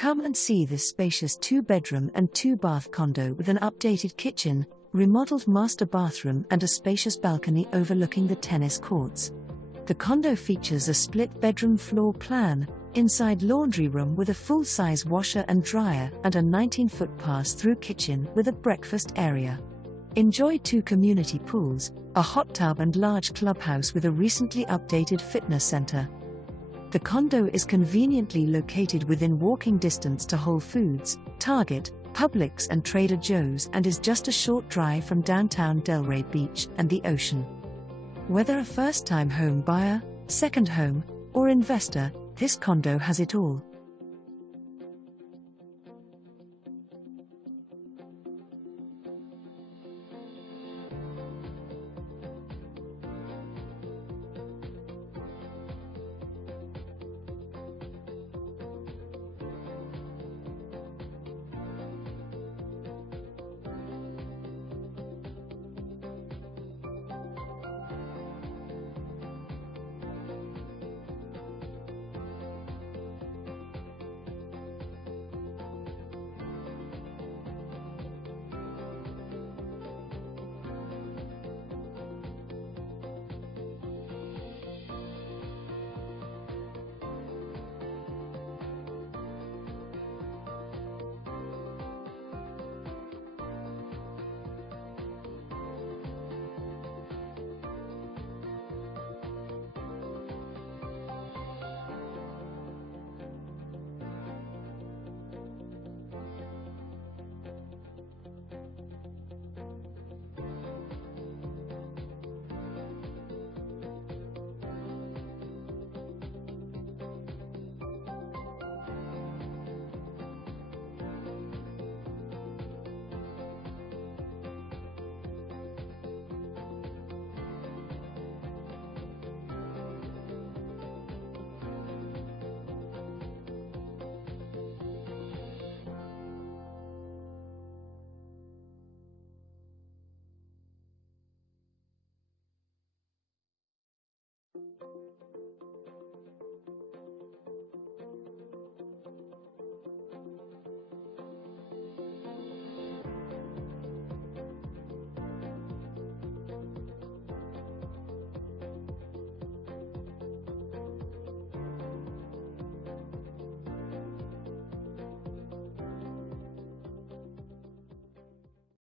Come and see this spacious 2-bedroom and 2-bath condo with an updated kitchen, remodeled master bathroom and a spacious balcony overlooking the tennis courts. The condo features a split-bedroom floor plan, inside laundry room with a full-size washer and dryer and a 19-foot pass-through kitchen with a breakfast area. Enjoy 2 community pools, a hot tub and large clubhouse with a recently updated fitness center. The condo is conveniently located within walking distance to Whole Foods, Target, Publix and Trader Joe's and is just a short drive from downtown Delray Beach and the ocean. Whether a first-time home buyer, second home, or investor, this condo has it all.